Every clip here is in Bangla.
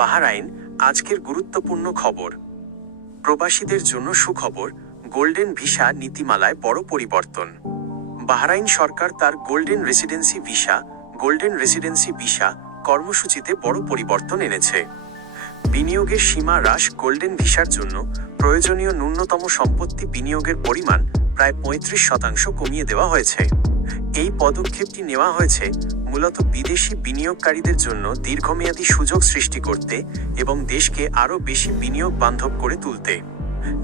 বাহারাইন আজকের গুরুত্বপূর্ণ খবর। প্রবাসীদের জন্য সুখবর, গোল্ডেন ভিসা নীতিমালায় বড় পরিবর্তন। বাহরাইন সরকার তার golden residency visa, golden residency visa কর্মসূচিতে বড় পরিবর্তন এনেছে। বিনিয়োগের সীমা হ্রাস গোল্ডেন ভিসার জন্য প্রয়োজনীয় ন্যূনতম সম্পত্তি বিনিয়োগের পরিমাণ প্রায় পঁয়ত্রিশ শতাংশ কমিয়ে দেওয়া হয়েছে। এই পদক্ষেপটি নেওয়া হয়েছে মূলত বিদেশি বিনিয়োগকারীদের জন্য দীর্ঘমেয়াদী সুযোগ সৃষ্টি করতে এবং দেশকে আরও বেশি বিনিয়োগ বান্ধব করে তুলতে।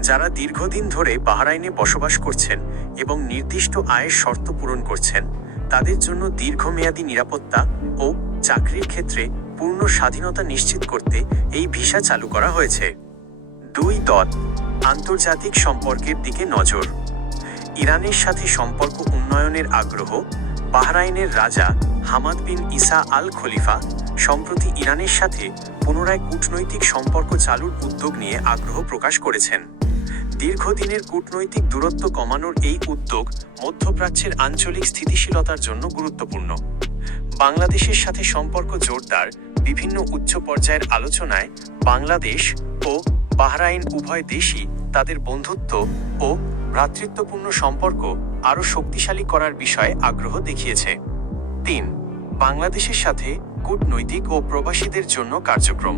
যারা দীর্ঘদিন ধরে বাহরাইনে বসবাস করছেন এবং নির্দিষ্ট আয়ের শর্ত পূরণ করছেন, তাদের জন্য দীর্ঘমেয়াদী নিরাপত্তা ও চাকরির ক্ষেত্রে পূর্ণ স্বাধীনতা নিশ্চিত করতে এই ভিসা চালু করা হয়েছে। দুই দল আন্তর্জাতিক সম্পর্কের দিকে নজর। ইরানের সাথে সম্পর্ক উন্নয়নের আগ্রহ, বাহরাইনের রাজা হামাদ বিন ইসা আল খলিফা সম্প্রতি ইরানের সাথে পুনরায় কূটনৈতিক সম্পর্ক চালুর উদ্যোগ নিয়ে আগ্রহ প্রকাশ করেছেন। দীর্ঘদিনের কূটনৈতিক দূরত্ব কমানোর এই উদ্যোগ মধ্যপ্রাচ্যের আঞ্চলিক স্থিতিশীলতার জন্য গুরুত্বপূর্ণ। বাংলাদেশের সাথে সম্পর্ক জোরদার বিভিন্ন উচ্চ পর্যায়ের আলোচনায় বাংলাদেশ ও বাহরাইন উভয় দেশই তাদের বন্ধুত্ব ও ভ্রাতৃত্বপূর্ণ সম্পর্ক আরও শক্তিশালী করার বিষয়ে আগ্রহ দেখিয়েছে। তিন, বাংলাদেশের সাথে কূটনৈতিক ও প্রবাসীদের জন্য কার্যক্রম।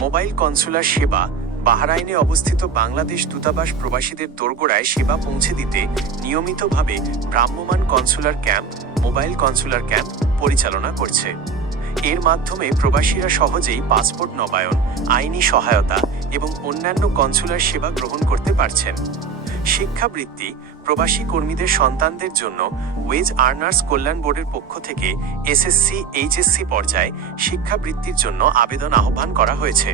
মোবাইল কনসুলার সেবা বাহরাইনে অবস্থিত বাংলাদেশ দূতাবাস প্রবাসীদের দোরগোড়ায় সেবা পৌঁছে দিতে নিয়মিতভাবে ভ্রাম্যমাণ consular camp, mobile consular camp পরিচালনা করছে। এর মাধ্যমে প্রবাসীরা সহজেই পাসপোর্ট নবায়ন, আইনি সহায়তা এবং অন্যান্য কনসুলার সেবা গ্রহণ করতে পারছেন। শিক্ষাবৃত্তি, প্রবাসী কর্মীদের সন্তানদের জন্য ওয়েজ আর্নার্স কল্যাণ বোর্ডের পক্ষ থেকে এসএসসি এইচএসসি পর্যায়ে শিক্ষাবৃত্তির জন্য আবেদন আহ্বান করা হয়েছে।